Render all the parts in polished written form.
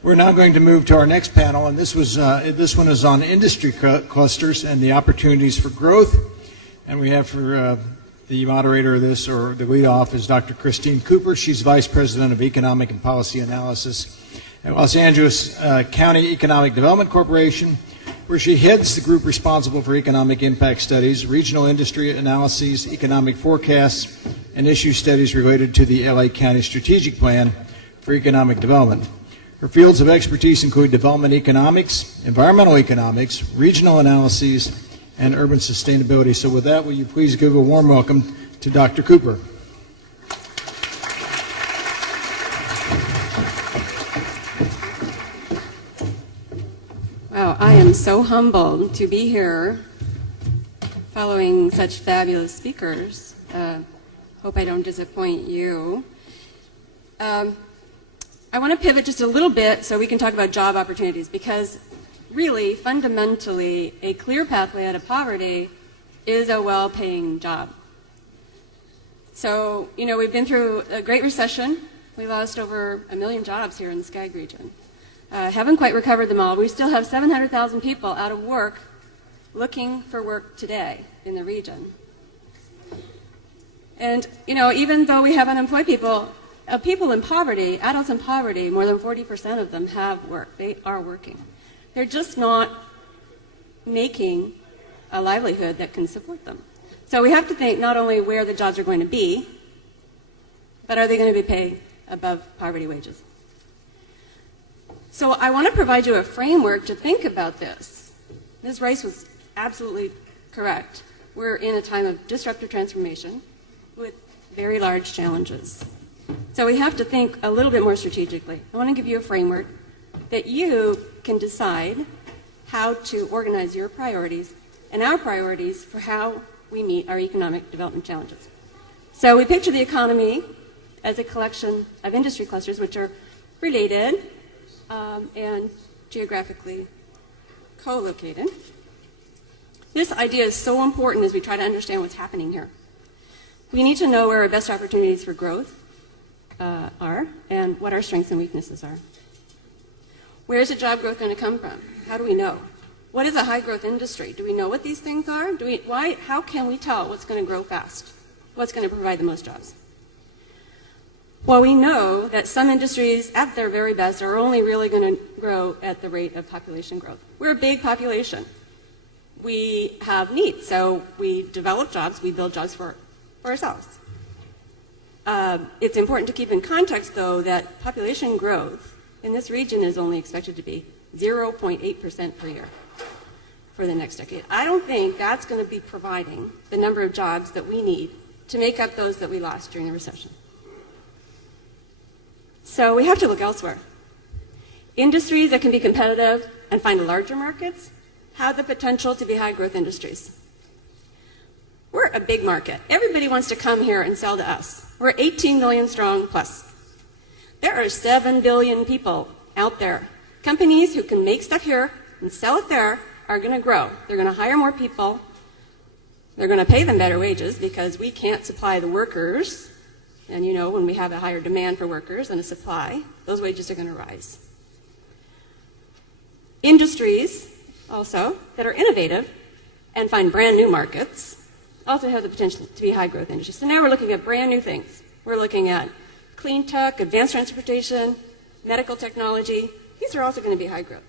We're now going to move to our next panel, and this one is on industry clusters and the opportunities for growth. And we have for the moderator of this, or the lead off, is Dr. Christine Cooper. She's Vice President of Economic and Policy Analysis at Los Angeles County Economic Development Corporation, where she heads the group responsible for economic impact studies, regional industry analyses, economic forecasts, and issue studies related to the LA County Strategic Plan for Economic Development. Her fields of expertise include development economics, environmental economics, regional analyses, and urban sustainability. So with that, will you please give a warm welcome to Dr. Cooper. Wow, I am so humbled to be here following such fabulous speakers. Hope I don't disappoint you. I want to pivot just a little bit so we can talk about job opportunities, because really, fundamentally, a clear pathway out of poverty is a well-paying job. So, you know, we've been through a great recession. We lost over 1 million jobs here in the Skag region. Haven't quite recovered them all. We still have 700,000 people out of work looking for work today in the region. And, you know, even though we have unemployed people, people in poverty, adults in poverty, more than 40% of them have work. They are working. They're just not making a livelihood that can support them. So we have to think not only where the jobs are going to be, but are they going to be paid above poverty wages? So I want to provide you a framework to think about this. Ms. Rice was absolutely correct. We're in a time of disruptive transformation with very large challenges. So we have to think a little bit more strategically. I want to give you a framework that you can decide how to organize your priorities and our priorities for how we meet our economic development challenges. So we picture the economy as a collection of industry clusters which are related and geographically co-located. This idea is so important as we try to understand what's happening here. We need to know where our best opportunities for growth are and what our strengths and weaknesses are. Where is the job growth going to come from? How do we know? What is a high-growth industry? Do we know what these things are? How can we tell what's going to grow fast? What's going to provide the most jobs? Well, we know that some industries, at their very best, are only really going to grow at the rate of population growth. We're a big population. We have needs, so we develop jobs, we build jobs for ourselves. It's important to keep in context, though, that population growth in this region is only expected to be 0.8% per year for the next decade. I don't think that's going to be providing the number of jobs that we need to make up those that we lost during the recession. So we have to look elsewhere. Industries that can be competitive and find larger markets have the potential to be high-growth industries. We're a big market. Everybody wants to come here and sell to us. We're 18 million strong plus. There are 7 billion people out there. Companies who can make stuff here and sell it there are going to grow. They're going to hire more people. They're going to pay them better wages because we can't supply the workers. And you know, when we have a higher demand for workers than a supply, those wages are going to rise. Industries, also, that are innovative and find brand new markets also have the potential to be high growth industries. So now we're looking at brand new things. We're looking at clean tech, advanced transportation, medical technology. These are also going to be high growth.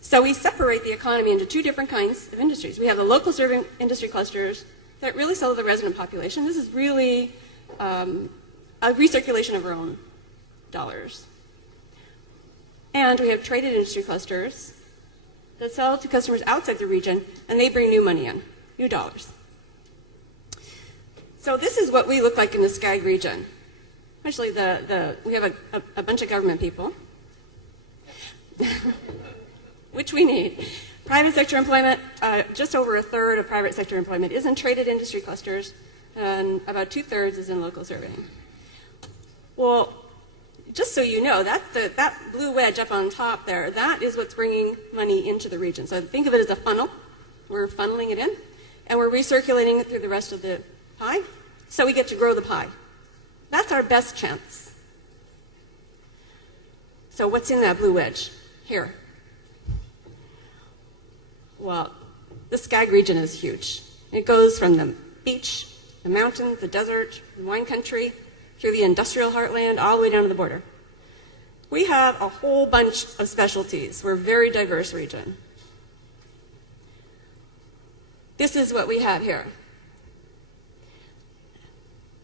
So we separate the economy into two different kinds of industries. We have the local serving industry clusters that really sell to the resident population. This is really a recirculation of our own dollars. And we have traded industry clusters that sell to customers outside the region, and they bring new money in, new dollars. So this is what we look like in the Skag region. Actually, we have a bunch of government people, which we need. Private sector employment, just over a third of private sector employment is in traded industry clusters, and about 2/3 is in local surveying. Well, just so you know, that blue wedge up on top there, that is what's bringing money into the region. So think of it as a funnel. We're funneling it in, and we're recirculating it through the rest of the pie, so we get to grow the pie. That's our best chance. So what's in that blue wedge? Here. Well, the Skag region is huge. It goes from the beach, the mountains, the desert, the wine country, through the industrial heartland, all the way down to the border. We have a whole bunch of specialties. We're a very diverse region. This is what we have here.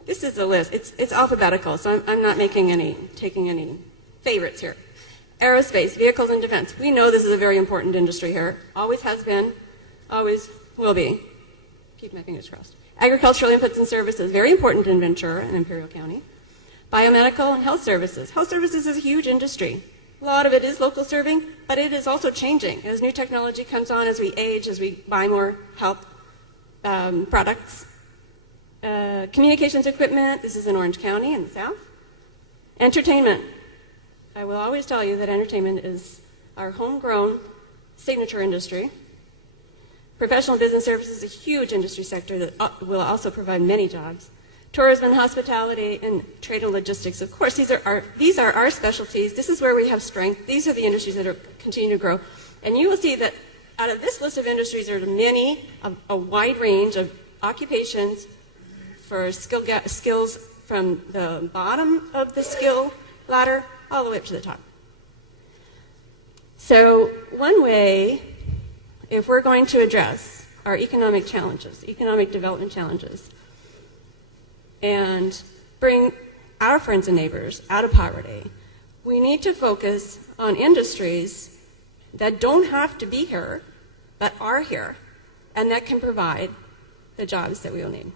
This is the list. It's alphabetical, so I'm not taking any favorites here. Aerospace, vehicles, and defense. We know this is a very important industry here. Always has been, always will be. Keep my fingers crossed. Agricultural inputs and services, very important in Ventura and Imperial County. Biomedical and health services. Health services is a huge industry. A lot of it is local serving, but it is also changing. As new technology comes on, as we age, as we buy more health products. Communications equipment, this is in Orange County in the south. Entertainment. I will always tell you that entertainment is our homegrown signature industry. Professional business services is a huge industry sector that will also provide many jobs. Tourism and hospitality and trade and logistics. Of course, these are our specialties. This is where we have strength. These are the industries that are continuing to grow. And you will see that out of this list of industries, there are a wide range of occupations for skills from the bottom of the skill ladder all the way up to the top. So one way, if we're going to address our economic challenges, economic development challenges, and bring our friends and neighbors out of poverty, we need to focus on industries that don't have to be here, but are here, and that can provide the jobs that we will need.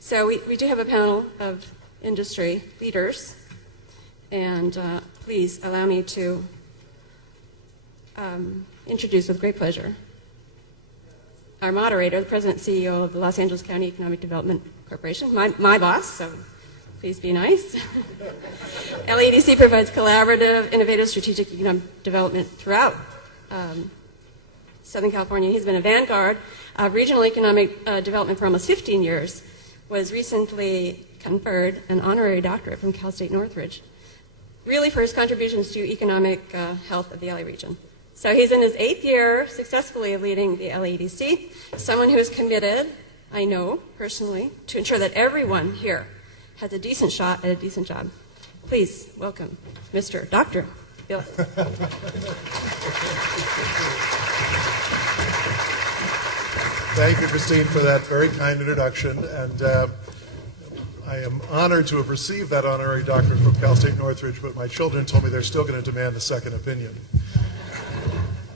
So we do have a panel of industry leaders, and please allow me to introduce with great pleasure our moderator, the President and CEO of the Los Angeles County Economic Development Corporation, my boss, so please be nice. LADC provides collaborative, innovative, strategic economic development throughout Southern California. He's been a vanguard of regional economic development for almost 15 years, was recently conferred an honorary doctorate from Cal State Northridge, really for his contributions to economic health of the LA region. So he's in his 8th year successfully of leading the LADC, someone who is committed, I know personally, to ensure that everyone here has a decent shot at a decent job. Please welcome Mr. Dr. Bill. Thank you, Christine, for that very kind introduction. And I am honored to have received that honorary doctorate from Cal State Northridge, but my children told me they're still going to demand a second opinion.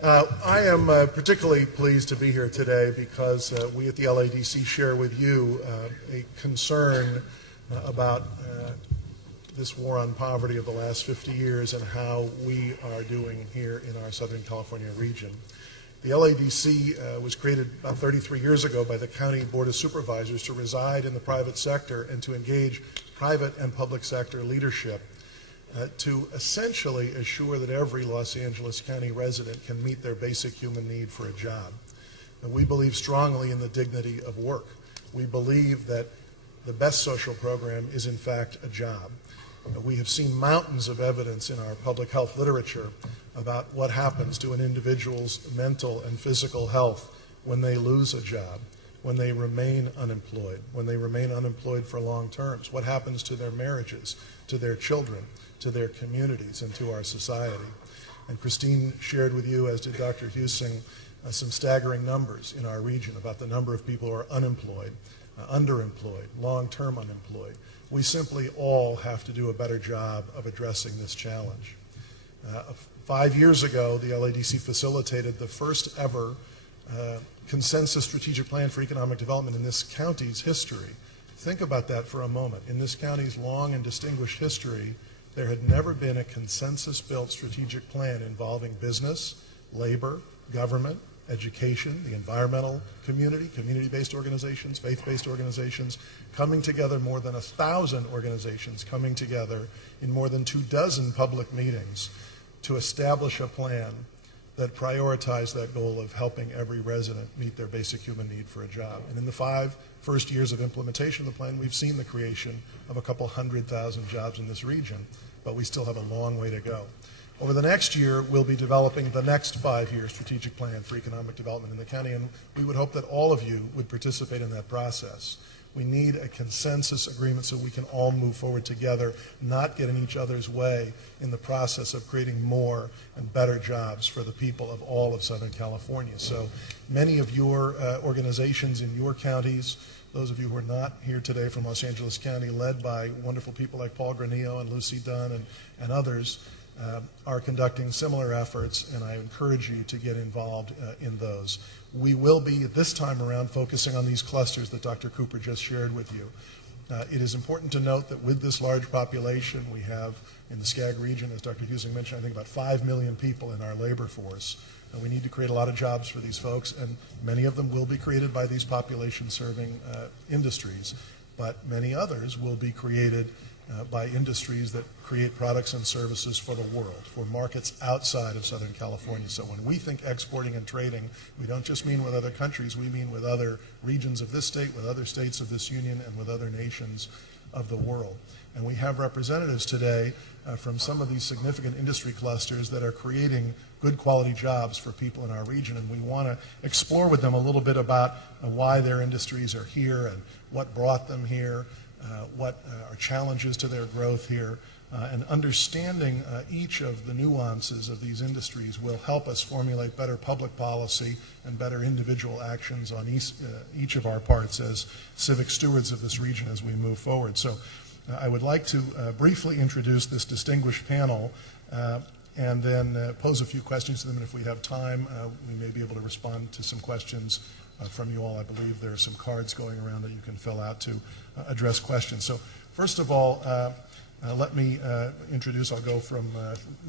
I am particularly pleased to be here today because we at the LADC share with you a concern about this war on poverty of the last 50 years and how we are doing here in our Southern California region. The LADC was created about 33 years ago by the County Board of Supervisors to reside in the private sector and to engage private and public sector leadership to essentially assure that every Los Angeles County resident can meet their basic human need for a job. And we believe strongly in the dignity of work. We believe that the best social program is in fact a job. We have seen mountains of evidence in our public health literature about what happens to an individual's mental and physical health when they lose a job, when they remain unemployed, when they remain unemployed for long terms, what happens to their marriages, to their children, to their communities, and to our society. And Christine shared with you, as did Dr. Husing, some staggering numbers in our region about the number of people who are unemployed, underemployed, long-term unemployed. We simply all have to do a better job of addressing this challenge. 5 years ago, the LADC facilitated the first ever consensus strategic plan for economic development in this county's history. Think about that for a moment. In this county's long and distinguished history, there had never been a consensus-built strategic plan involving business, labor, government, education, the environmental community, community-based organizations, faith-based organizations, coming together, more than 1,000 organizations coming together in more than 24 public meetings to establish a plan that prioritized that goal of helping every resident meet their basic human need for a job. And in the 5 first years of implementation of the plan, we've seen the creation of a couple 100,000 jobs in this region. but we still have a long way to go. Over the next year, we'll be developing the next 5-year strategic plan for economic development in the county, and we would hope that all of you would participate in that process. We need a consensus agreement so we can all move forward together, not get in each other's way in the process of creating more and better jobs for the people of all of Southern California. So many of your organizations in your counties, those of you who are not here today from Los Angeles County, led by wonderful people like Paul Granillo and Lucy Dunn and others, are conducting similar efforts, and I encourage you to get involved in those. We will be, this time around, focusing on these clusters that Dr. Cooper just shared with you. It is important to note that with this large population, we have in the Skag region, as Dr. Husing mentioned, I think about 5 million people in our labor force. And we need to create a lot of jobs for these folks, and many of them will be created by these population-serving industries, but many others will be created by industries that create products and services for the world, for markets outside of Southern California. So when we think exporting and trading, we don't just mean with other countries, we mean with other regions of this state, with other states of this union, and with other nations of the world. And we have representatives today from some of these significant industry clusters that are creating good quality jobs for people in our region, and we want to explore with them a little bit about why their industries are here and what brought them here, what are challenges to their growth here, and understanding each of the nuances of these industries will help us formulate better public policy and better individual actions on each of our parts as civic stewards of this region as we move forward. So I would like to briefly introduce this distinguished panel and then pose a few questions to them, and if we have time, we may be able to respond to some questions from you all. I believe there are some cards going around that you can fill out to address questions. So first of all, let me introduce, I'll go from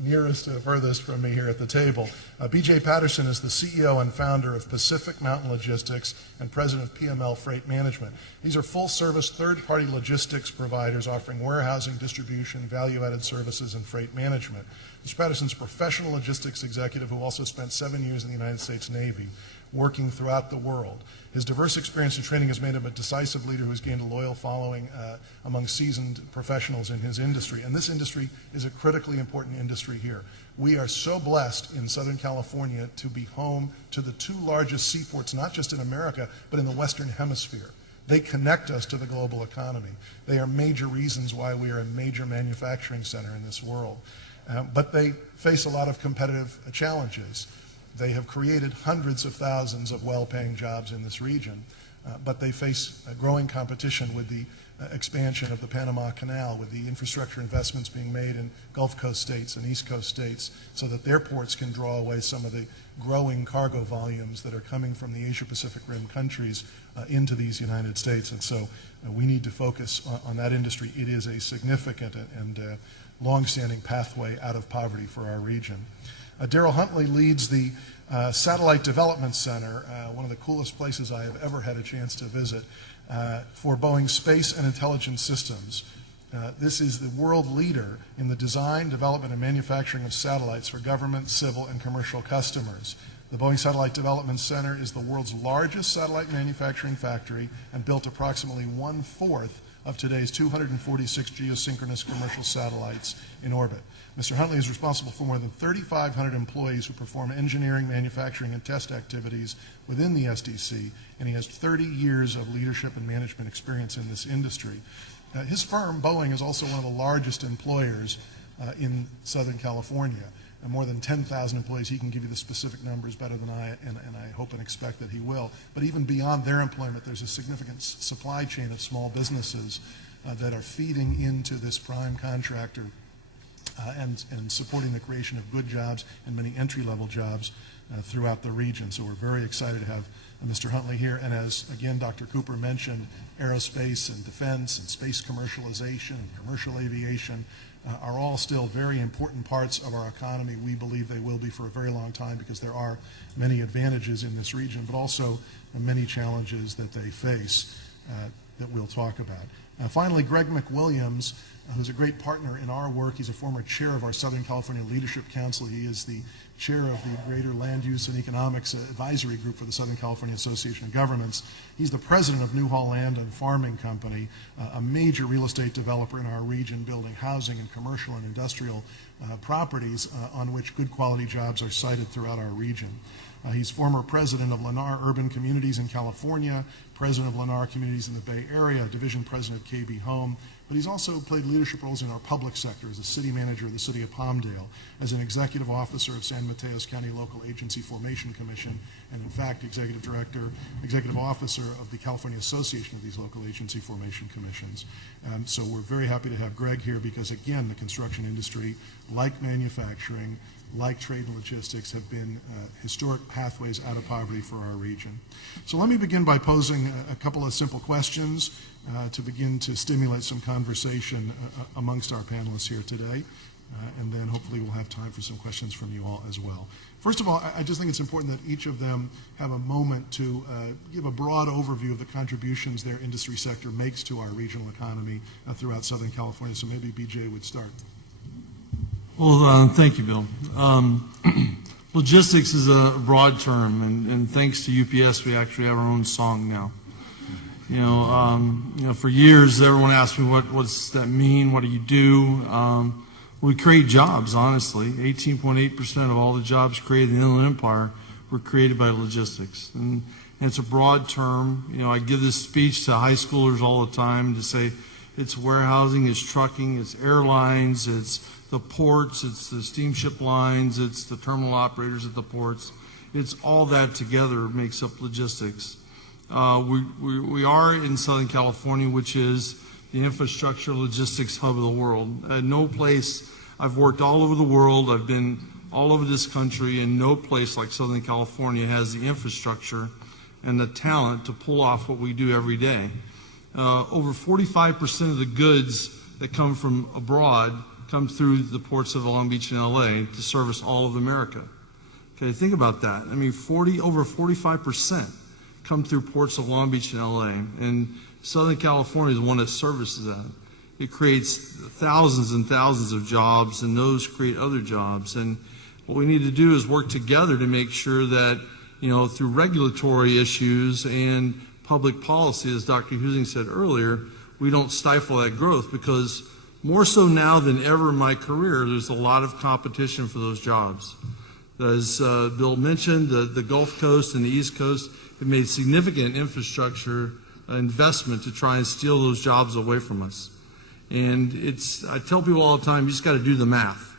nearest to furthest from me here at the table. B.J. Patterson is the CEO and founder of Pacific Mountain Logistics and president of PML Freight Management. These are full-service third-party logistics providers offering warehousing, distribution, value-added services, and freight management. Mr. Patterson's a professional logistics executive who also spent 7 years in the United States Navy, working throughout the world. His diverse experience and training has made him a decisive leader who has gained a loyal following among seasoned professionals in his industry. And this industry is a critically important industry here. We are so blessed in Southern California to be home to the 2 largest seaports, not just in America, but in the Western Hemisphere. They connect us to the global economy. They are major reasons why we are a major manufacturing center in this world. But they face a lot of competitive challenges. They have created hundreds of thousands of well-paying jobs in this region, but they face growing competition with the expansion of the Panama Canal, with the infrastructure investments being made in Gulf Coast states and East Coast states so that their ports can draw away some of the growing cargo volumes that are coming from the Asia-Pacific Rim countries into these United States. And so we need to focus on that industry. It is a significant and long-standing pathway out of poverty for our region. Darrell Huntley leads the Satellite Development Center, one of the coolest places I have ever had a chance to visit, for Boeing Space and Intelligence Systems. This is the world leader in the design, development, and manufacturing of satellites for government, civil, and commercial customers. The Boeing Satellite Development Center is the world's largest satellite manufacturing factory and built approximately 1/4 of today's 246 geosynchronous commercial satellites in orbit. Mr. Huntley is responsible for more than 3,500 employees who perform engineering, manufacturing, and test activities within the SDC, and he has 30 years of leadership and management experience in this industry. His firm, Boeing, is also one of the largest employers in Southern California. More than 10,000 employees. He can give you the specific numbers better than I, and I hope and expect that he will. But even beyond their employment, there's a significant supply chain of small businesses that are feeding into this prime contractor and supporting the creation of good jobs and many entry-level jobs throughout the region. So we're very excited to have Mr. Huntley here. And as, again, Dr. Cooper mentioned, aerospace and defense and space commercialization and commercial aviation are all still very important parts of our economy. We believe they will be for a very long time because there are many advantages in this region, but also many challenges that they face. that we'll talk about. Finally, Greg Mcwilliams, who's a great partner in our work. He's a former chair of our Southern California Leadership Council. He is the chair of the Greater Land Use and Economics Advisory Group for the Southern California Association of Governments. He's the president of Newhall Land and Farming Company, a major real estate developer in our region, building housing and commercial and industrial properties on which good quality jobs are sited throughout our region. He's former president of Lennar Urban Communities in California, president of Lennar Communities in the Bay Area, division president of KB Home, but he's also played leadership roles in our public sector as a city manager of the city of Palmdale, as an executive officer of San Mateos County Local Agency Formation Commission, and in fact, executive director, executive officer of the California Association of these local agency formation commissions. So we're very happy to have Greg here because, again, the construction industry, like manufacturing, like trade and logistics, have been historic pathways out of poverty for our region. So let me begin by posing a couple of simple questions to begin to stimulate some conversation amongst our panelists here today, and then hopefully we'll have time for some questions from you all as well. First of all, I just think it's important that each of them have a moment to give a broad overview of the contributions their industry sector makes to our regional economy throughout Southern California. So maybe BJ would start. Well, thank you, Bill. Logistics is a broad term, and thanks to UPS, we actually have our own song now. You know, for years, everyone asked me, what's that mean? What do you do? We create jobs, honestly. 18.8% of all the jobs created in the Inland Empire were created by logistics. And it's a broad term. You know, I give this speech to high schoolers all the time to say it's warehousing, it's trucking, it's airlines, it's the ports, it's the steamship lines, it's the terminal operators at the ports. It's all that together makes up logistics. We are in Southern California, which is the infrastructure logistics hub of the world. No place, I've worked all over the world, I've been all over this country, and no place like Southern California has the infrastructure and the talent to pull off what we do every day. Over 45% of the goods that come from abroad come through the ports of Long Beach and LA to service all of America. Okay, think about that. I mean, over 45% come through ports of Long Beach and LA, and Southern California is one that services that. It creates thousands and thousands of jobs, and those create other jobs. And what we need to do is work together to make sure that, you know, through regulatory issues and public policy, as Dr. Husing said earlier, we don't stifle that growth, because more so now than ever in my career, there's a lot of competition for those jobs. As Bill mentioned, the Gulf Coast and the East Coast have made significant infrastructure investment to try and steal those jobs away from us. And I tell people all the time, you just got to do the math.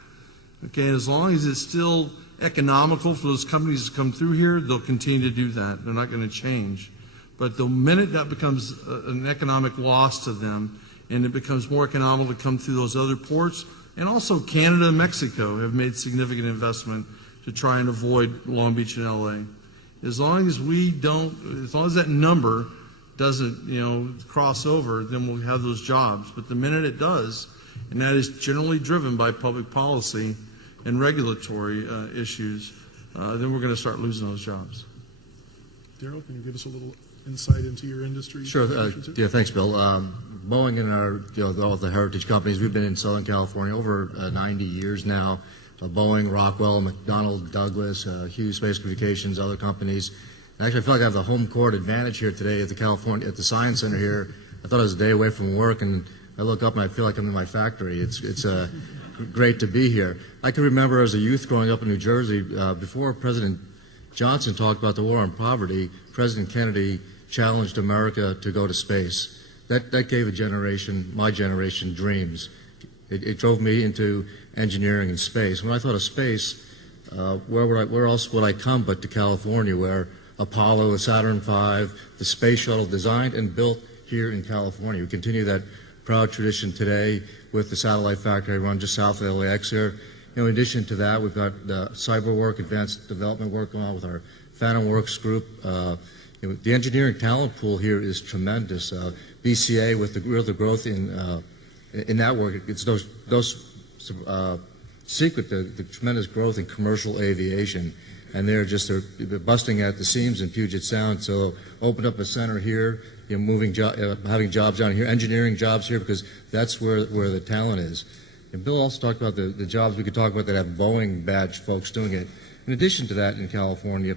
Okay, and as long as it's still economical for those companies to come through here, they'll continue to do that. They're not going to change. But the minute that becomes an economic loss to them, and it becomes more economical to come through those other ports, and also Canada and Mexico have made significant investment to try and avoid Long Beach and LA. As long as that number doesn't, you know, cross over, then we'll have those jobs. But the minute it does, and that is generally driven by public policy and regulatory issues, then we're going to start losing those jobs. Daryl, can you give us a little insight into your industry? Sure. Yeah, thanks, Bill. Boeing and all the heritage companies, we've been in Southern California over 90 years now. Boeing, Rockwell, McDonnell Douglas, Hughes Space Communications, other companies. And actually, I feel like I have the home court advantage here today at the Science Center here. I thought I was a day away from work, and I look up and I feel like I'm in my factory. It's great to be here. I can remember as a youth growing up in New Jersey, before President Johnson talked about the war on poverty, President Kennedy challenged America to go to space. That gave my generation, dreams. It drove me into engineering and space. When I thought of space, where else would I come but to California, where Apollo, Saturn V, the space shuttle designed and built here in California. We continue that proud tradition today with the satellite factory run just south of LAX here. In addition to that, we've got cyber work, advanced development work going on with our Phantom Works group. The engineering talent pool here is tremendous. BCA with the growth in that work, it's secret the tremendous growth in commercial aviation. and they're busting at the seams in Puget Sound. So open up a center here, having jobs down here, engineering jobs here, because that's where the talent is. And Bill also talked about the jobs we could talk about that have Boeing badge folks doing it. In addition to that, in California,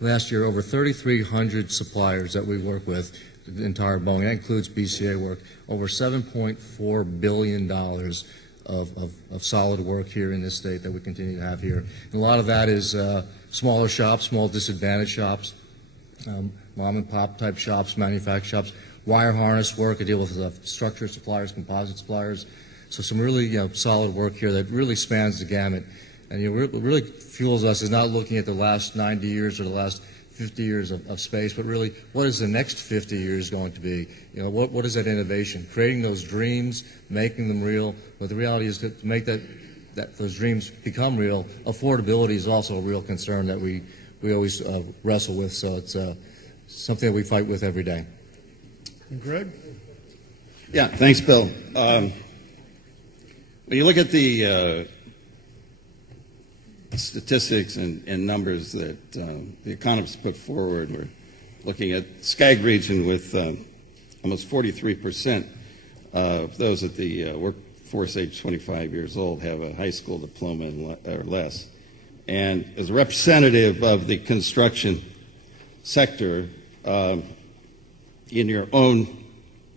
last year, over 3,300 suppliers that we work with, the entire Boeing, that includes BCA work, over $7.4 billion of solid work here in this state that we continue to have here. And a lot of that is smaller shops, small disadvantaged shops, mom and pop type shops, manufacturing shops, wire harness work. I deal with structure suppliers, composite suppliers. So some really solid work here that really spans the gamut. And what really fuels us is not looking at the last 90 years or the last 50 years of space, but really what is the next 50 years going to be? What is that innovation? Creating those dreams, making them real. But the reality is to make that those dreams become real, affordability is also a real concern that we always wrestle with. So it's something that we fight with every day. Greg? Yeah, thanks, Bill. When you look at the statistics and numbers that the economists put forward, we're looking at SCAG region with almost 43% of those at the workforce age 25 years old have a high school diploma or less. And as a representative of the construction sector, in your own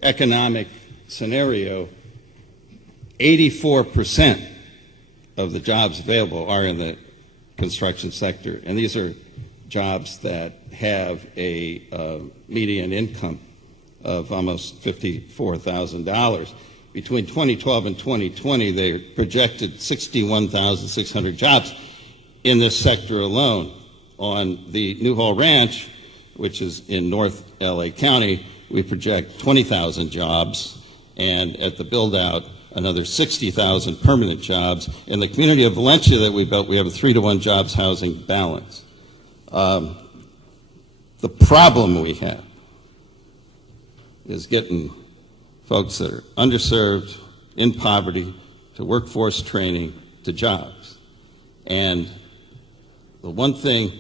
economic scenario, 84% of the jobs available are in the construction sector, and these are jobs that have a median income of almost $54,000. Between 2012 and 2020, they projected 61,600 jobs in this sector alone. On the Newhall Ranch, which is in North LA County, we project 20,000 jobs, and at the build-out, another 60,000 permanent jobs. In the community of Valencia that we built, we have a 3-to-1 jobs housing balance. The problem we have is getting folks that are underserved, in poverty, to workforce training, to jobs. And the one thing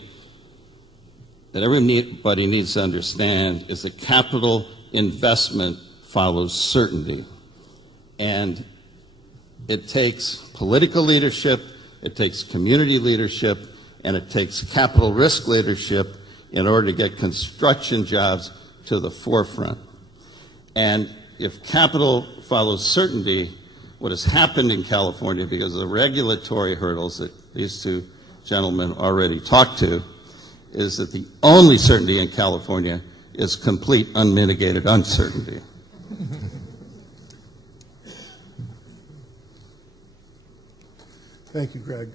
that everybody needs to understand is that capital investment follows certainty. And it takes political leadership, it takes community leadership, and it takes capital risk leadership in order to get construction jobs to the forefront. And if capital follows certainty, what has happened in California, because of the regulatory hurdles that these two gentlemen already talked to, is that the only certainty in California is complete unmitigated uncertainty. Thank you, Greg.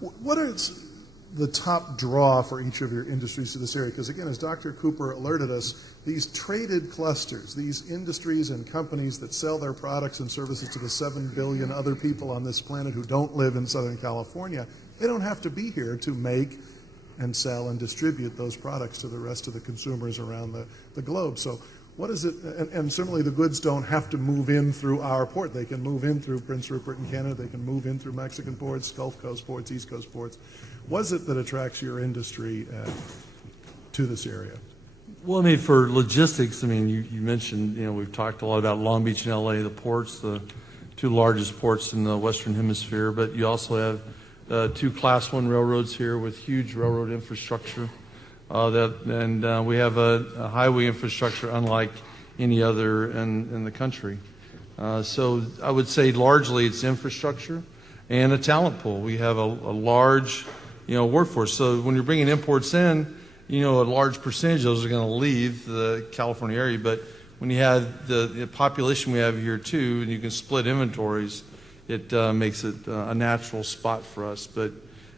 What is the top draw for each of your industries to this area? Because again, as Dr. Cooper alerted us, these traded clusters, these industries and companies that sell their products and services to the 7 billion other people on this planet who don't live in Southern California, they don't have to be here to make and sell and distribute those products to the rest of the consumers around the globe. So what is it, and certainly the goods don't have to move in through our port. They can move in through Prince Rupert in Canada. They can move in through Mexican ports, Gulf Coast ports, East Coast ports. What is it that attracts your industry to this area? Well, I mean, for logistics, I mean, you mentioned, we've talked a lot about Long Beach and LA, the ports, the two largest ports in the Western Hemisphere, but you also have 2 Class 1 railroads here with huge railroad infrastructure. And we have a highway infrastructure unlike any other in the country. So I would say largely it's infrastructure and a talent pool. We have a large, workforce. So when you're bringing imports in, a large percentage of those are going to leave the California area. But when you have the population we have here too, and you can split inventories, it makes it a natural spot for us. But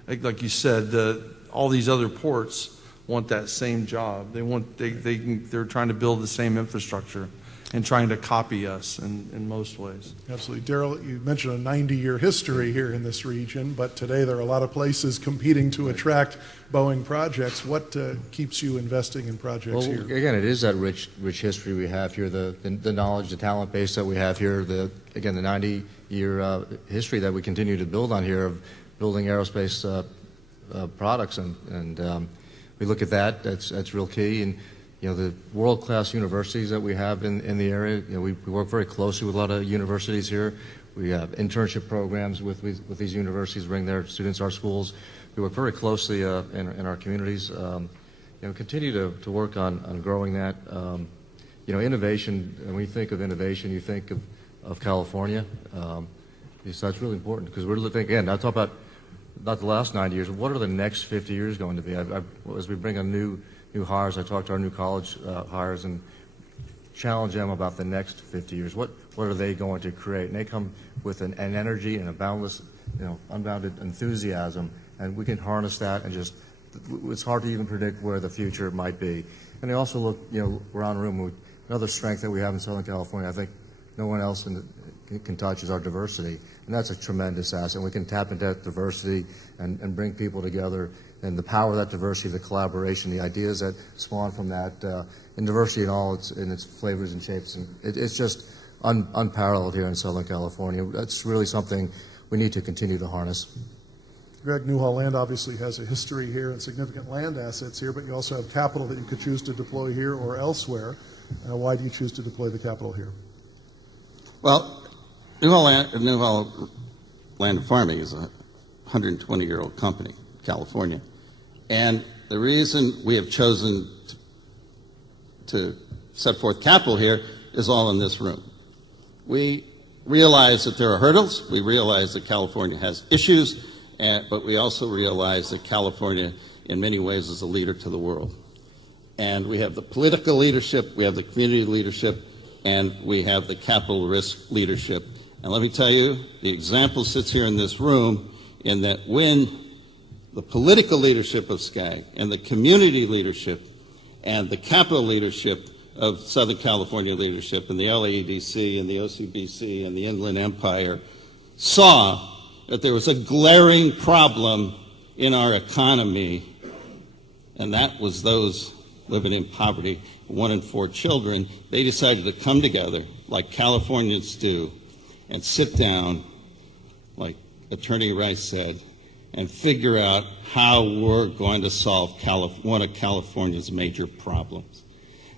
like you said, all these other ports want that same job. They're trying to build the same infrastructure and trying to copy us in most ways. Absolutely. Darrell, you mentioned a 90-year history here in this region, but today there are a lot of places competing to attract Boeing projects. What keeps you investing in projects here? Again, it is that rich history we have here, the knowledge, the talent base that we have here, the 90-year history that we continue to build on here of building aerospace products, and we look at that. That's real key. And the world-class universities that we have in the area. We work very closely with a lot of universities here. We have internship programs with these universities, bring their students to our schools. We work very closely in our communities. Continue to work on growing that. Innovation. And when you think of innovation, you think of California. So that's really important because we're living, again, I talk about not the last 90 years, what are the next 50 years going to be? As we bring on new hires, I talk to our new college hires and challenge them about the next 50 years. What are they going to create? And they come with an energy and a boundless, unbounded enthusiasm, and we can harness that and just, it's hard to even predict where the future might be. And they also look, around the room, another strength that we have in Southern California, I think no one else can touch, is our diversity. And that's a tremendous asset. We can tap into that diversity and bring people together, and the power of that diversity, the collaboration, the ideas that spawn from that, and diversity in all its flavors and shapes. And it's just unparalleled here in Southern California. That's really something we need to continue to harness. Greg, Newhall Land obviously has a history here and significant land assets here, but you also have capital that you could choose to deploy here or elsewhere. Why do you choose to deploy the capital here? Well, Newhall Land and Farming is a 120-year-old company in California. And the reason we have chosen to set forth capital here is all in this room. We realize that there are hurdles. We realize that California has issues, but we also realize that California, in many ways, is a leader to the world. And we have the political leadership, we have the community leadership, and we have the capital risk leadership. And let me tell you, the example sits here in this room in that when the political leadership of SCAG and the community leadership and the capital leadership of Southern California leadership and the LAEDC and the OCBC and the Inland Empire saw that there was a glaring problem in our economy, and that was those living in poverty, 1 in 4 children, they decided to come together like Californians do and sit down, like Attorney Rice said, and figure out how we're going to solve one of California's major problems.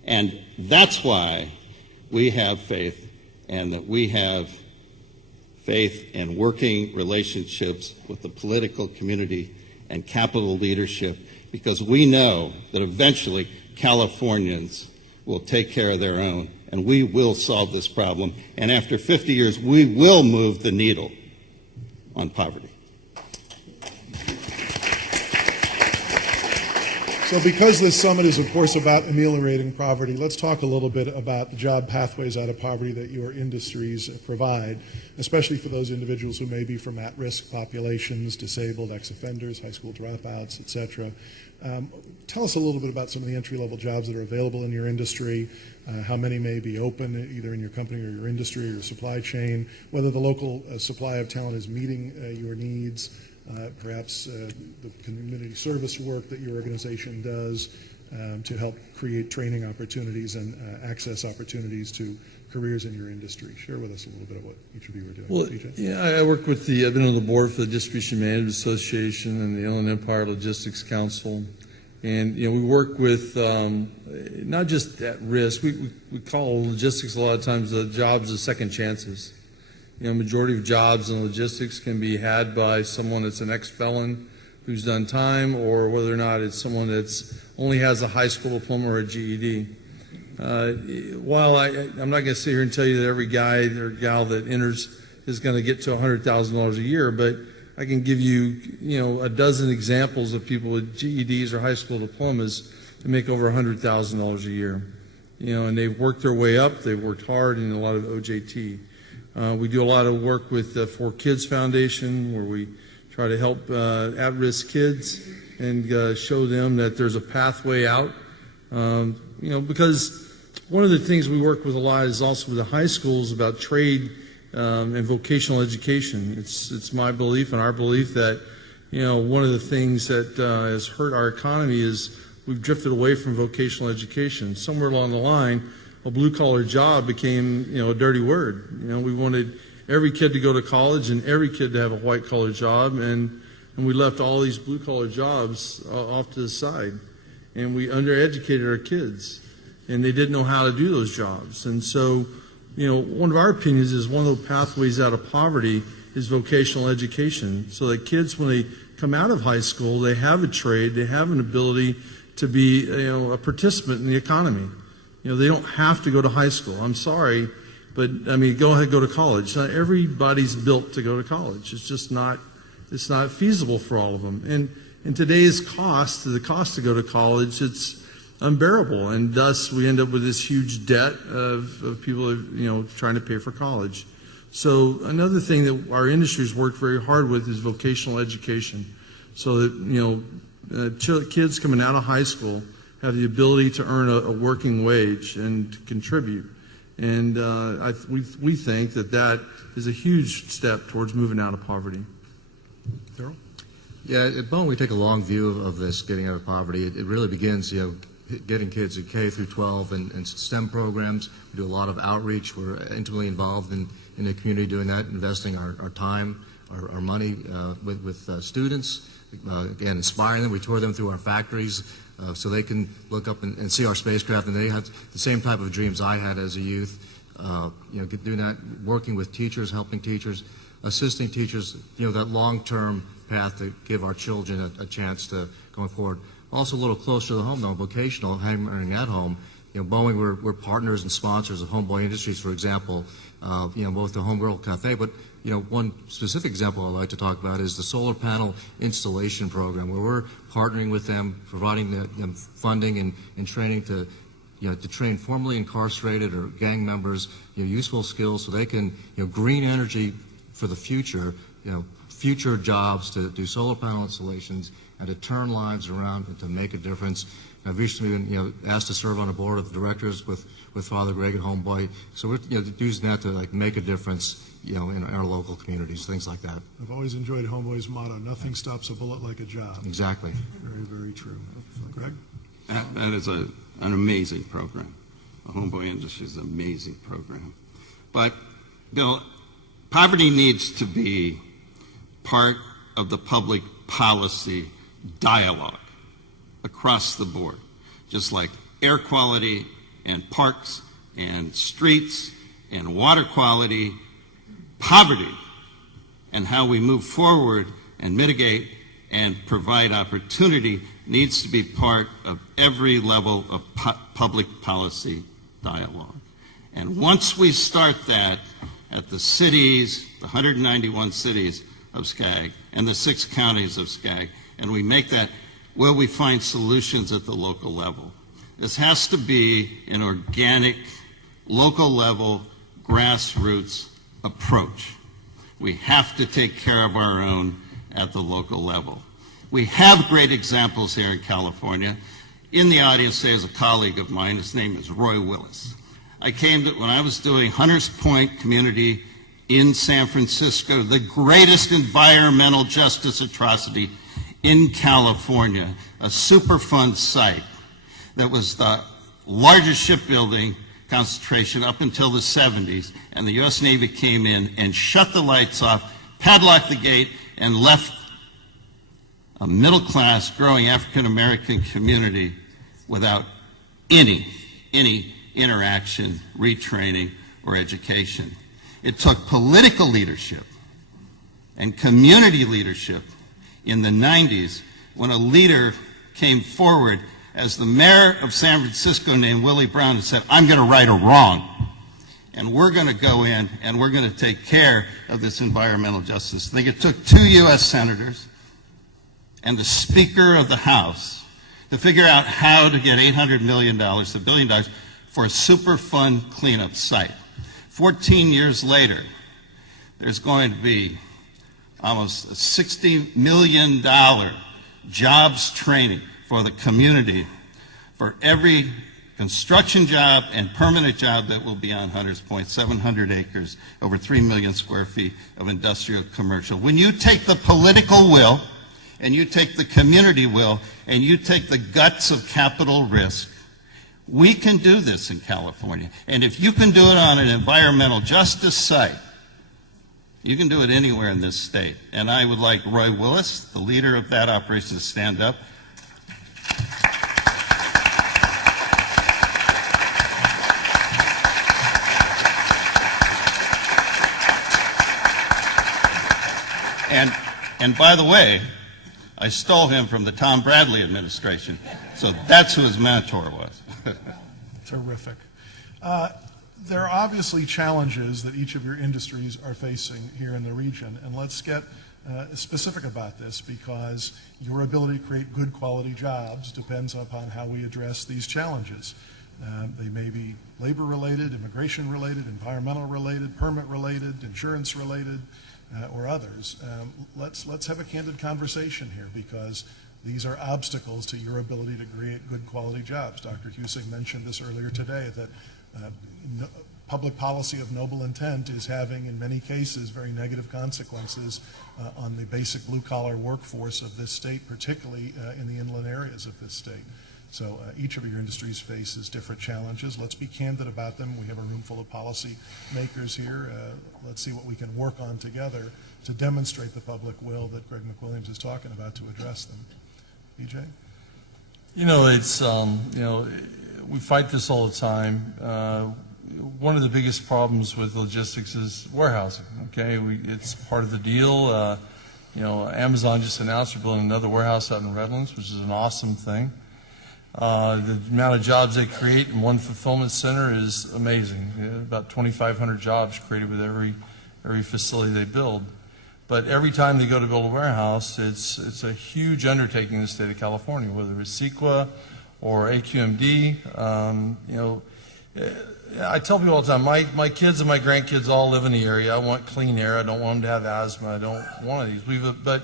And that's why we have faith, and that we have faith in working relationships with the political community and capital leadership, because we know that eventually Californians will take care of their own, and we will solve this problem. And after 50 years, we will move the needle on poverty. So because this summit is, of course, about ameliorating poverty, let's talk a little bit about the job pathways out of poverty that your industries provide, especially for those individuals who may be from at-risk populations, disabled, ex-offenders, high school dropouts, et cetera. Tell us a little bit about some of the entry-level jobs that are available in your industry, how many may be open either in your company or your industry or your supply chain, whether the local supply of talent is meeting your needs, perhaps the community service work that your organization does to help create training opportunities and access opportunities to careers in your industry. Share with us a little bit of what each of you are doing. Well, TJ? yeah, I work with I've been on the board for the Distribution Management Association and the Inland Empire Logistics Council. And, we work with not just at risk. We call logistics a lot of times the jobs as second chances. Majority of jobs in logistics can be had by someone that's an ex-felon who's done time, or whether or not it's someone that's only has a high school diploma or a GED. While I'm not going to sit here and tell you that every guy or gal that enters is going to get to $100,000 a year, but I can give you, a dozen examples of people with GEDs or high school diplomas that make over $100,000 a year. And they've worked their way up. They've worked hard in a lot of OJT. We do a lot of work with the 4Kids Foundation, where we try to help at-risk kids and show them that there's a pathway out. Because one of the things we work with a lot is also with the high schools about trade and vocational education. It's my belief and our belief that, one of the things that has hurt our economy is we've drifted away from vocational education. Somewhere along the line, a blue-collar job became, a dirty word. We wanted every kid to go to college and every kid to have a white-collar job, and and we left all these blue-collar jobs off to the side, and we undereducated our kids, and they didn't know how to do those jobs. And so, one of our opinions is one of the pathways out of poverty is vocational education, so that kids, when they come out of high school, they have a trade, they have an ability to be a participant in the economy. They don't have to go to high school. I'm sorry, but go ahead, go to college. Not everybody's built to go to college. It's just not. It's not feasible for all of them. And in today's cost, the cost to go to college, it's unbearable, and thus we end up with this huge debt of people, trying to pay for college. So another thing that our industry's worked very hard with is vocational education, so that kids coming out of high school have the ability to earn a working wage and to contribute. And we think that is a huge step towards moving out of poverty. Darryl? Yeah, at Boeing we take a long view of this getting out of poverty. It really begins, getting kids in K through 12 and STEM programs. We do a lot of outreach. We're intimately involved in the community doing that, investing our time, our money with students. Again, inspiring them. We tour them through our factories so they can look up and see our spacecraft, and they have the same type of dreams I had as a youth. Doing that, working with teachers, helping teachers, assisting teachers, that long-term path to give our children a chance to going forward. Also a little closer to the home, though, vocational, hammering at home. Boeing, we're partners and sponsors of Homeboy Industries, for example, both the Homegirl Cafe, but one specific example I'd like to talk about is the solar panel installation program, where we're partnering with them, providing them funding and training to train formerly incarcerated or gang members, useful skills so they can, green energy for the future, future jobs to do solar panel installations and to turn lives around and to make a difference. I've recently been, asked to serve on a board of directors with Father Greg at Homeboy. So we're, using that to make a difference, in our local communities, things like that. I've always enjoyed Homeboy's motto, nothing stops a bullet like a job. Exactly. Very, very true. Greg? That is an amazing program. The Homeboy Industry is an amazing program. But, Bill, poverty needs to be part of the public policy dialogue across the board, just like air quality and parks and streets and water quality. Poverty and how we move forward and mitigate and provide opportunity needs to be part of every level of public policy dialogue. And once we start that at the cities, the 191 cities of SCAG and the 6 counties of SCAG, and we make that, will we find solutions at the local level? This has to be an organic, local level, grassroots approach. We have to take care of our own at the local level. We have great examples here in California. In the audience today is a colleague of mine. His name is Roy Willis. When I was doing Hunters Point Community in San Francisco, the greatest environmental justice atrocity in California, a Superfund site that was the largest shipbuilding concentration up until the 70s, and the U.S. Navy came in and shut the lights off, padlocked the gate, and left a middle-class, growing African-American community without any interaction, retraining, or education. It took political leadership and community leadership in the 90s when a leader came forward as the mayor of San Francisco named Willie Brown and said, I'm going to right a wrong, and we're going to go in and we're going to take care of this environmental justice. I think it took 2 U.S. senators and the Speaker of the House to figure out how to get $800 million to $1 billion for a Superfund cleanup site. 14 years later, there's going to be almost a $60 million jobs training for the community for every construction job and permanent job that will be on Hunters Point, 700 acres, over 3 million square feet of industrial commercial. When you take the political will and you take the community will and you take the guts of capital risk, we can do this in California. And if you can do it on an environmental justice site, You can do it anywhere in this state. And I would like Roy Willis, the leader of that operation, to stand up. And by the way, I stole him from the Tom Bradley administration. So that's who his mentor was. Terrific. There are obviously challenges that each of your industries are facing here in the region, and let's get specific about this, because your ability to create good quality jobs depends upon how we address these challenges. They may be labor related, immigration related, environmental related, permit related, insurance related, or others. Let's have a candid conversation here, because these are obstacles to your ability to create good quality jobs. Dr. Husing mentioned this earlier today, that public policy of noble intent is having, in many cases, very negative consequences on the basic blue-collar workforce of this state, particularly in the inland areas of this state. So each of your industries faces different challenges. Let's be candid about them. We have a room full of policy makers here. Let's see what we can work on together to demonstrate the public will that Greg Mcwilliams is talking about to address them. BJ? You know, it's, we fight this all the time. One of the biggest problems with logistics is warehousing, okay? It's part of the deal. Amazon just announced they're building another warehouse out in Redlands, which is an awesome thing. The amount of jobs they create in one fulfillment center is amazing. About 2,500 jobs created with every facility they build. But every time they go to build a warehouse, it's a huge undertaking in the state of California, whether it's CEQA or AQMD. I tell people all the time, my kids and my grandkids all live in the area. I want clean air. I don't want them to have asthma. I don't want these. But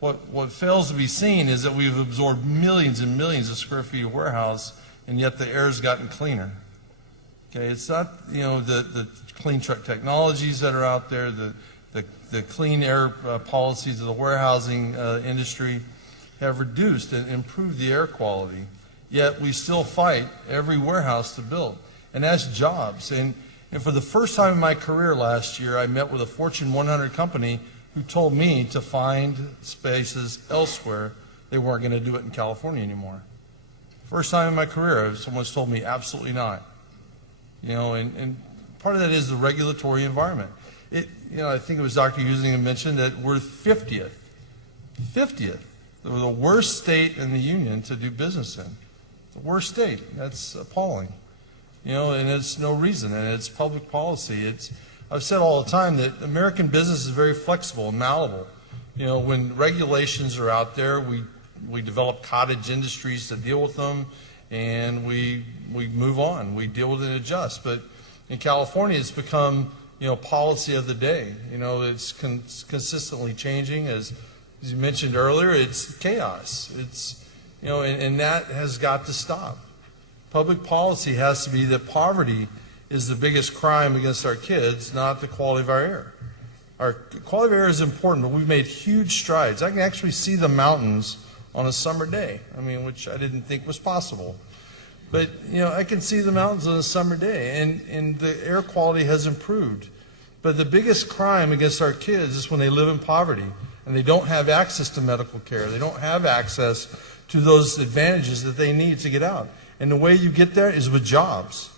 what fails to be seen is that we've absorbed millions and millions of square feet of warehouse, and yet the air's gotten cleaner. Okay, it's not the clean truck technologies that are out there, the clean air policies of the warehousing industry have reduced and improved the air quality. Yet we still fight every warehouse to build, and that's jobs. And for the first time in my career last year, I met with a Fortune 100 company who told me to find spaces elsewhere. They weren't going to do it in California anymore. First time in my career, someone's told me absolutely not. And part of that is the regulatory environment. I think it was Dr. Husing who mentioned that we're 50th. We're the worst state in the union to do business in. The worst state. That's appalling. And it's no reason, and it's public policy. I've said all the time that American business is very flexible and malleable. When regulations are out there, we develop cottage industries to deal with them, and we move on. We deal with it and adjust. But in California, it's become policy of the day. It's consistently changing. As you mentioned earlier, it's chaos. And that has got to stop. Public policy has to be that poverty is the biggest crime against our kids, not the quality of our air. Our quality of air is important, but we've made huge strides. I can actually see the mountains on a summer day, which I didn't think was possible. But, I can see the mountains on a summer day, and the air quality has improved. But the biggest crime against our kids is when they live in poverty and they don't have access to medical care. They don't have access to those advantages that they need to get out. And the way you get there is with jobs.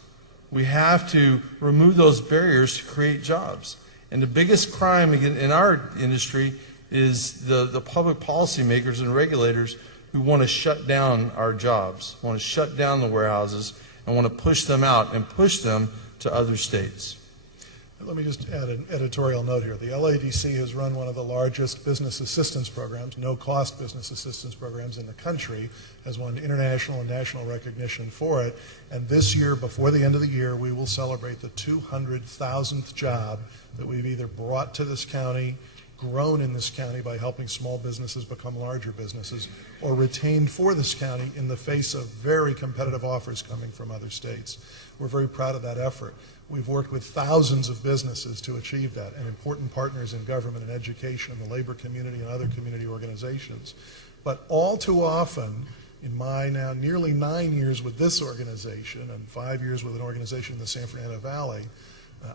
We have to remove those barriers to create jobs. And the biggest crime in our industry is the public policy makers and regulators who want to shut down our jobs, want to shut down the warehouses, and want to push them out and push them to other states. Let me just add an editorial note here. The LADC has run one of the largest business assistance programs, no-cost business assistance programs in the country, has won international and national recognition for it. And this year, before the end of the year, we will celebrate the 200,000th job that we've either brought to this county, grown in this county by helping small businesses become larger businesses, or retained for this county in the face of very competitive offers coming from other states. We're very proud of that effort. We've worked with thousands of businesses to achieve that, and important partners in government and education and the labor community and other community organizations. But all too often, in my now nearly 9 years with this organization and 5 years with an organization in the San Fernando Valley,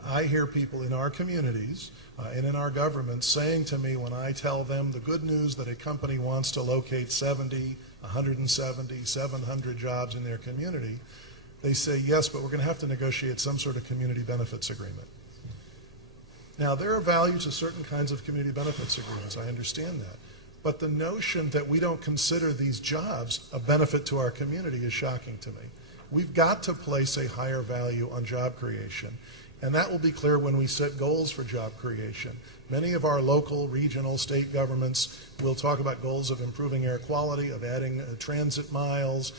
I hear people in our communities and in our government saying to me when I tell them the good news that a company wants to locate 70, 170, 700 jobs in their community, they say, yes, but we're going to have to negotiate some sort of community benefits agreement. Now, there are values to certain kinds of community benefits agreements. I understand that. But the notion that we don't consider these jobs a benefit to our community is shocking to me. We've got to place a higher value on job creation. And that will be clear when we set goals for job creation. Many of our local, regional, state governments will talk about goals of improving air quality, of adding transit miles,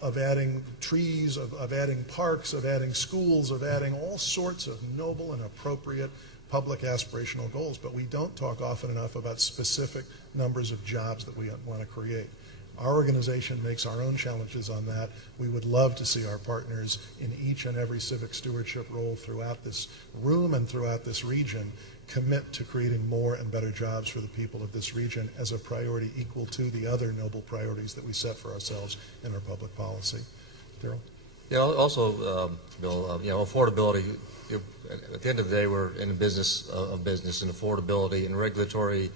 of adding trees, of adding parks, of adding schools, of adding all sorts of noble and appropriate public aspirational goals. But we don't talk often enough about specific numbers of jobs that we want to create. Our organization makes our own challenges on that. We would love to see our partners in each and every civic stewardship role throughout this room and throughout this region commit to creating more and better jobs for the people of this region as a priority equal to the other noble priorities that we set for ourselves in our public policy. Darrell? Yeah, also, Bill, affordability. At the end of the day, we're in the business of business, and affordability and regulatory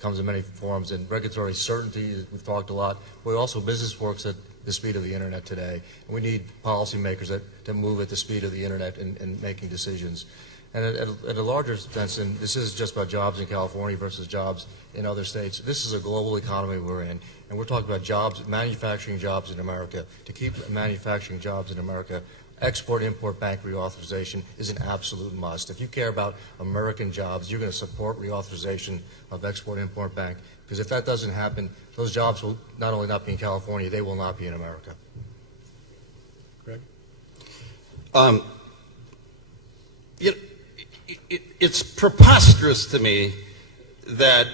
comes in many forms, and regulatory certainty, we've talked a lot. But also, business works at the speed of the internet today, and we need policymakers that move at the speed of the internet in making decisions. And at a larger sense, and this is just about jobs in California versus jobs in other states, this is a global economy we're in, and we're talking about jobs, manufacturing jobs in America. To keep manufacturing jobs in America, Export-Import Bank reauthorization is an absolute must. If you care about American jobs, you're going to support reauthorization of Export-Import Bank, because if that doesn't happen, those jobs will not only not be in California, they will not be in America. Greg? It's preposterous to me that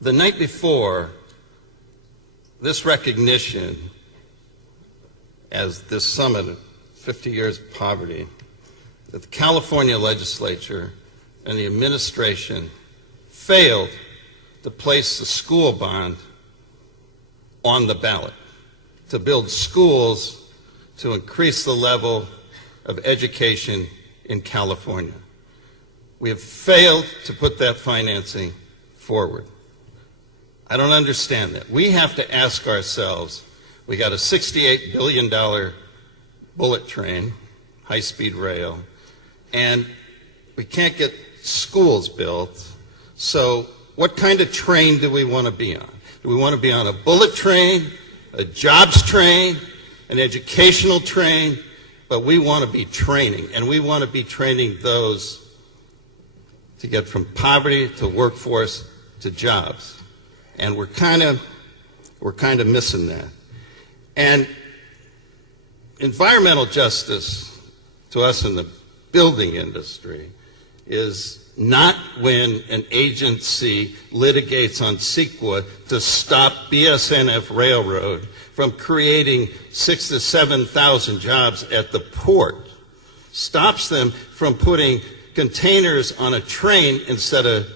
the night before this recognition as this summit of 50 years of poverty, that the California legislature and the administration failed to place the school bond on the ballot, to build schools to increase the level of education in California. We have failed to put that financing forward. I don't understand that. We have to ask ourselves, we got a $68 billion bullet train, high-speed rail, and we can't get schools built. So what kind of train do we want to be on? Do we want to be on a bullet train, a jobs train, an educational train? But we want to be training, and we want to be training those to get from poverty to workforce to jobs. And we're kind of missing that. And environmental justice to us in the building industry is not when an agency litigates on CEQA to stop BSNF Railroad from creating 6,000 to 7,000 jobs at the port, stops them from putting containers on a train instead of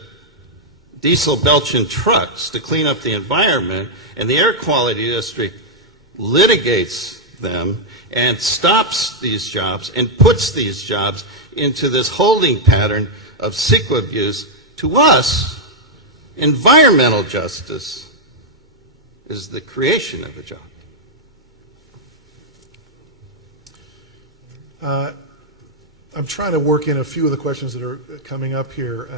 diesel belching trucks to clean up the environment, and the air quality district litigates them and stops these jobs and puts these jobs into this holding pattern of CEQA abuse. To us, environmental justice is the creation of a job. I'm trying to work in a few of the questions that are coming up here.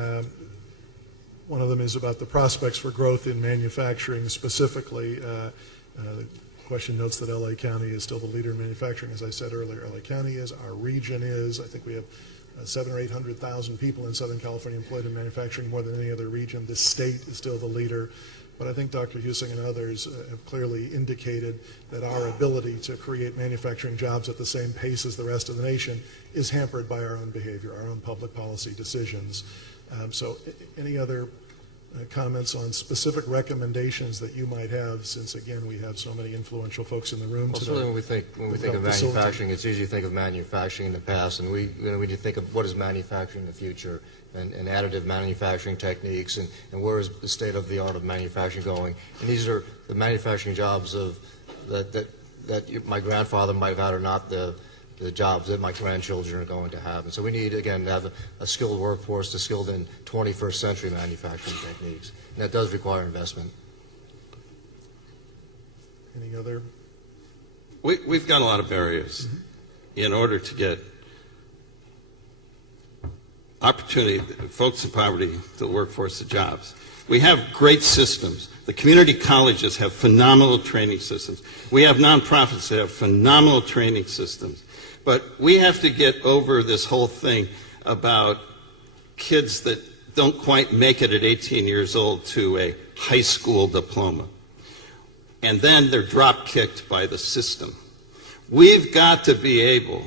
One of them is about the prospects for growth in manufacturing specifically. The question notes that LA County is still the leader in manufacturing. As I said earlier, LA County is, our region is. I think we have 700,000 or 800,000 people in Southern California employed in manufacturing, more than any other region. The state is still the leader. But I think Dr. Husing and others have clearly indicated that our ability to create manufacturing jobs at the same pace as the rest of the nation is hampered by our own behavior, our own public policy decisions. So any other comments on specific recommendations that you might have, since again we have so many influential folks in the room today? Certainly when we think of manufacturing, it's easy to think of manufacturing in the past, and we need to think of what is manufacturing in the future, and additive manufacturing techniques, and where is the state of the art of manufacturing going. And these are the manufacturing jobs of that my grandfather might have had, or not the the jobs that my grandchildren are going to have. And so we need, again, to have a skilled workforce that's skilled in 21st century manufacturing techniques. And that does require investment. Any other? We've got a lot of barriers in order to get opportunity, folks in poverty, to the workforce, to jobs. We have great systems. The community colleges have phenomenal training systems. We have nonprofits that have phenomenal training systems. But we have to get over this whole thing about kids that don't quite make it at 18 years old to a high school diploma. And then they're drop-kicked by the system. We've got to be able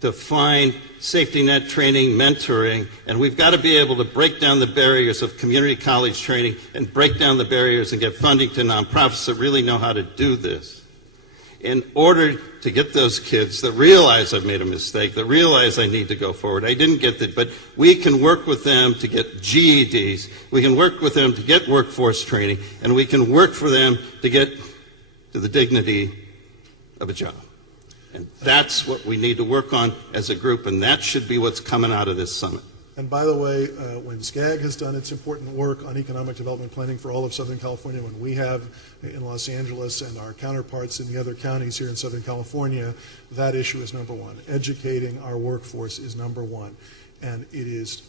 to find safety net training, mentoring, and we've got to be able to break down the barriers of community college training and break down the barriers and get funding to nonprofits that really know how to do this in order to get those kids that realize I've made a mistake, that realize I need to go forward. I didn't get that, but we can work with them to get GEDs, we can work with them to get workforce training, and we can work for them to get to the dignity of a job. And that's what we need to work on as a group, and that should be what's coming out of this summit. And by the way, when SCAG has done its important work on economic development planning for all of Southern California, when we have in Los Angeles and our counterparts in the other counties here in Southern California, that issue is number one. Educating our workforce is number one. And it is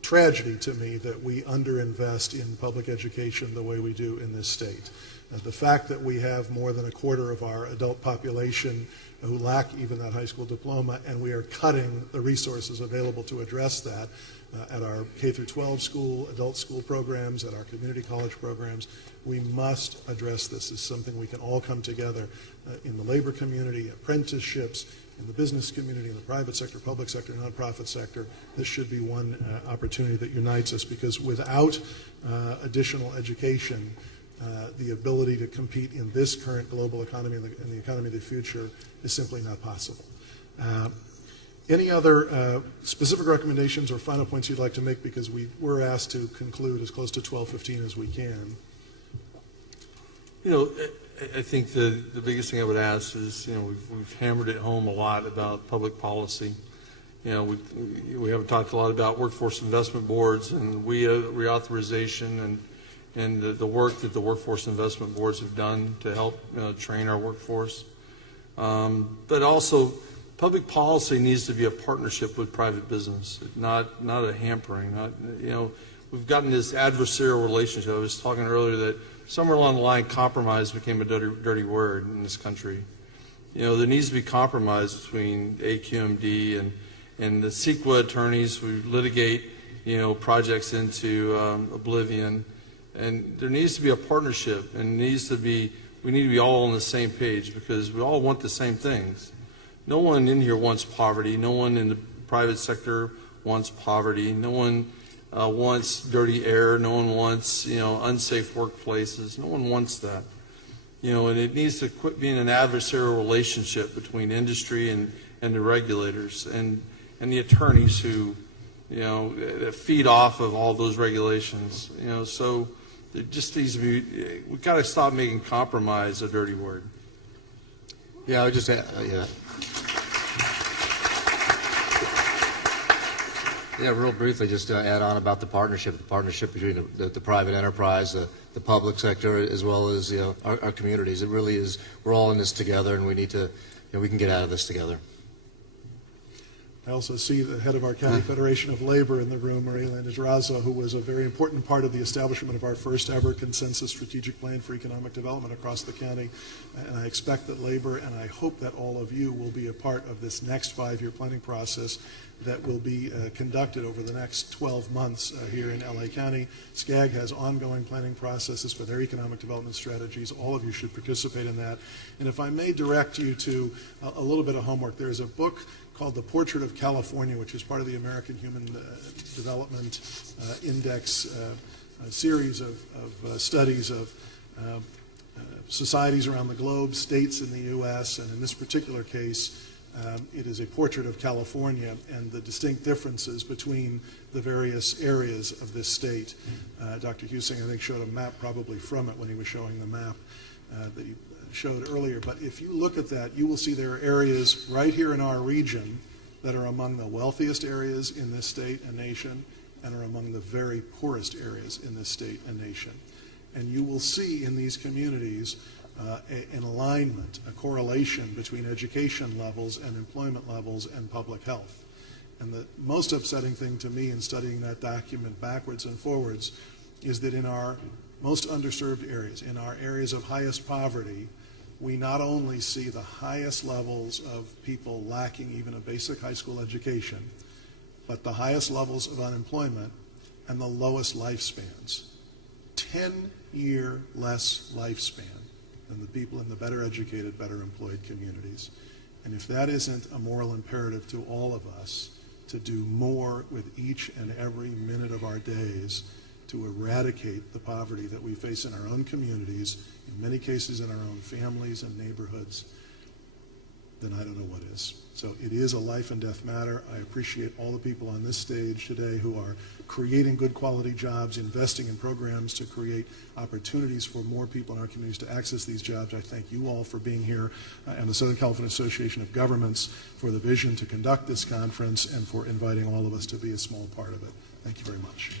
tragedy to me that we underinvest in public education the way we do in this state. The fact that we have more than a quarter of our adult population who lack even that high school diploma, and we are cutting the resources available to address that at our K through 12 school, adult school programs, at our community college programs. We must address this. It's something we can all come together in the labor community, apprenticeships, in the business community, in the private sector, public sector, nonprofit sector. This should be one opportunity that unites us, because without additional education, the ability to compete in this current global economy and the economy of the future is simply not possible. Any other specific recommendations or final points you'd like to make, because we were asked to conclude as close to 12:15 as we can? You know, I think the biggest thing I would ask is, you know, we've hammered it home a lot about public policy. You know, we haven't talked a lot about workforce investment boards and reauthorization and the work that the workforce investment boards have done to help train our workforce. But also, public policy needs to be a partnership with private business, not a hampering. You know, we've gotten this adversarial relationship. I was talking earlier that somewhere along the line, compromise became a dirty word in this country. You know, there needs to be compromise between AQMD and the CEQA attorneys who litigate, you know, projects into oblivion. And there needs to be a partnership, and we need to be all on the same page, because we all want the same things. No one in here wants poverty. No one in the private sector wants poverty. No one wants dirty air. No one wants, you know, unsafe workplaces. No one wants that. You know, and it needs to quit being an adversarial relationship between industry and the regulators and the attorneys who, you know, feed off of all those regulations. You know, so it just needs to be. We've got to stop making compromise a dirty word. Yeah, I would just real briefly, just to add on about the partnership between the private enterprise, the public sector, as well as, you know, our communities. It really is. We're all in this together, and we need to. You know, we can get out of this together. I also see the head of our County Federation of Labor in the room, Maria Raza, who was a very important part of the establishment of our first ever consensus strategic plan for economic development across the county. And I expect that labor, and I hope that all of you will be a part of this next 5-year planning process that will be conducted over the next 12 months here in LA County. SCAG has ongoing planning processes for their economic development strategies. All of you should participate in that. And if I may direct you to a little bit of homework, there's a book called The Portrait of California, which is part of the American Human Development Index series of studies of societies around the globe, states in the U.S., and in this particular case, it is a portrait of California and the distinct differences between the various areas of this state. Dr. Husing, I think, showed a map probably from it when he was showing the map, showed earlier. But if you look at that, you will see there are areas right here in our region that are among the wealthiest areas in this state and nation, and are among the very poorest areas in this state and nation. And you will see in these communities an alignment, a correlation between education levels and employment levels and public health. And the most upsetting thing to me in studying that document backwards and forwards is that in our most underserved areas, in our areas of highest poverty, we not only see the highest levels of people lacking even a basic high school education, but the highest levels of unemployment and the lowest lifespans. 10-year less lifespan than the people in the better educated, better employed communities. And if that isn't a moral imperative to all of us to do more with each and every minute of our days to eradicate the poverty that we face in our own communities, in many cases in our own families and neighborhoods, then I don't know what is. So it is a life and death matter. I appreciate all the people on this stage today who are creating good quality jobs, investing in programs to create opportunities for more people in our communities to access these jobs. I thank you all for being here, and the Southern California Association of Governments for the vision to conduct this conference and for inviting all of us to be a small part of it. Thank you very much.